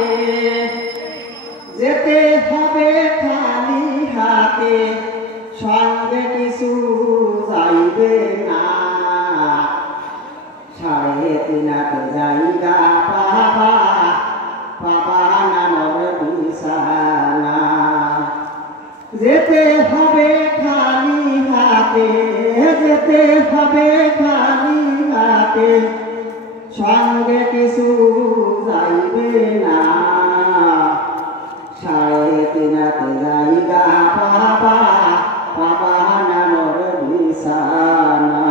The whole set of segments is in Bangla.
হাতে যেতে হবে খালি হাতে সঙ্গে কিছু যাইবে না সাড়ে তিনাতে জায়গা পাবা পাবা না মোর বিছানা যেতে হবে খালি হাতে যেতে হবে খালি হাতে সঙ্গে কিছু যাইবে না সাড়ে তিনাতে জায়গা পাবা পাবা না মোর বিছানা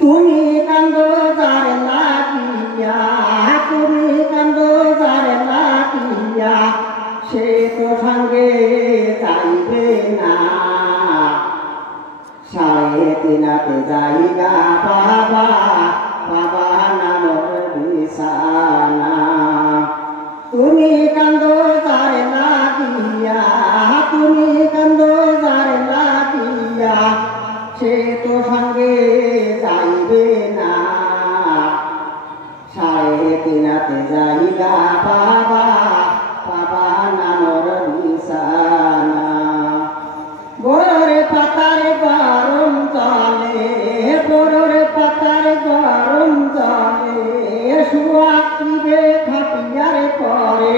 তুমি কান্দো যার লাগিয়া তুমি কান্দো যার লাগিয়া সে তো সঙ্গে যাইবে না সাড়ে তিনাতে জায়গা পাবা পাবা না মোর বিছানা তুমি কান্দো যার লাগিয়া তুমি কান্দো যার লাগিয়া সে তো সঙ্গে যাইবে না সাড়ে তিনাতে জায়গা পাবা পাবা না মোর বিছানা বড়র পাতার গরম জলে বড়র পাতার গরম জলে শুয়াকিবে খাটিয়ার পরে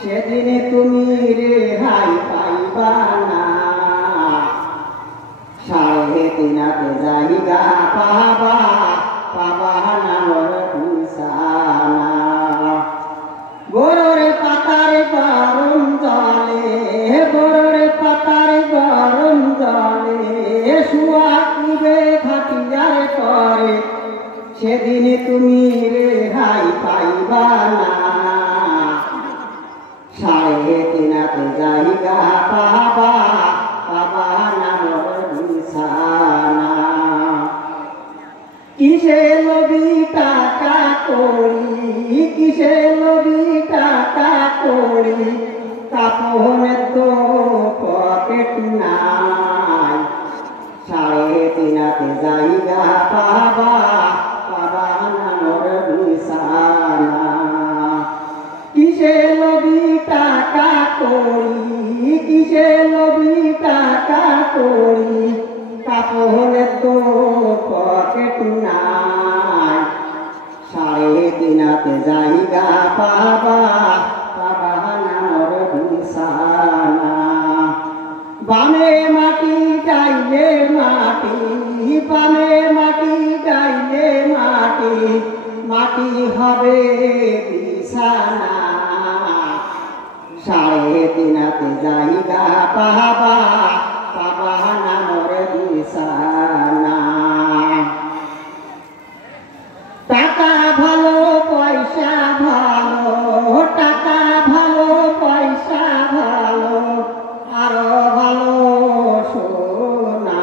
সেদিন তুমি রেহাই পাইবা না সাড়ে তিনাতে জায়গা পাবা পাবা না মোর বিছানা বড়র পাতার গরম জলে বড়র পাতার গরম জলে শুয়াকিবে খাটিয়ার পরে সেদিন তুমি রেহাই পাইবা না সাড়ে তিনাতে জায়গা পাবা পাবা না মোর বিছানা কিসে লবি টাকা করি কিসে লবি টাকা করি কাপড়ের তো পকেট নাই সাড়ে তিনাতে জায়গা পাবা পাবা না মোর বিছানা কিসে লবি টাকা করি কিসে লবি টাকা করি কাপড়ের তো পকেট নাই সাড়ে তিনাতে জায়গা পাবা পাবা না মোর বিছানা বামে মাটি গাইলে মাটি বামে মাটি গাইলে মাটি মাটি হবে বিছানা সাড়ে তিনাতে জায়গা পাবা পাবা না মোর বিছানা টাকা ভালো পয়সা ভালো টাকা ভালো পয়সা ভালো আরো ভালো সোনা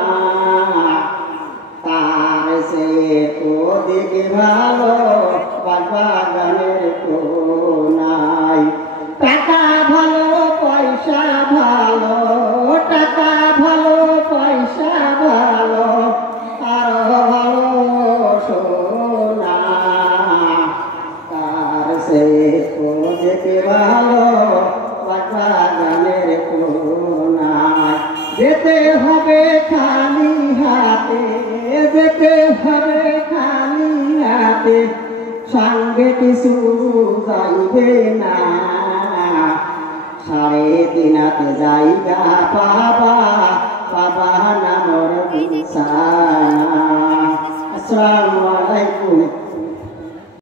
তার সে তো দিকে ভালো বাগানের কোনাই টাকা ভালো পয়সা ভালো টাকা ভালো পয়সা ভালো আরো ভালো সোনা তার সে যেতে ভালো বাগানের কোনায় যেতে হবে খালি হাতে যেতে হবে খালি হাতে সঙ্গে কিছু যাইবে না সাড়ে তিনাতে জায়গা পাবা পাবা না মোর বিছানা। আসসালামু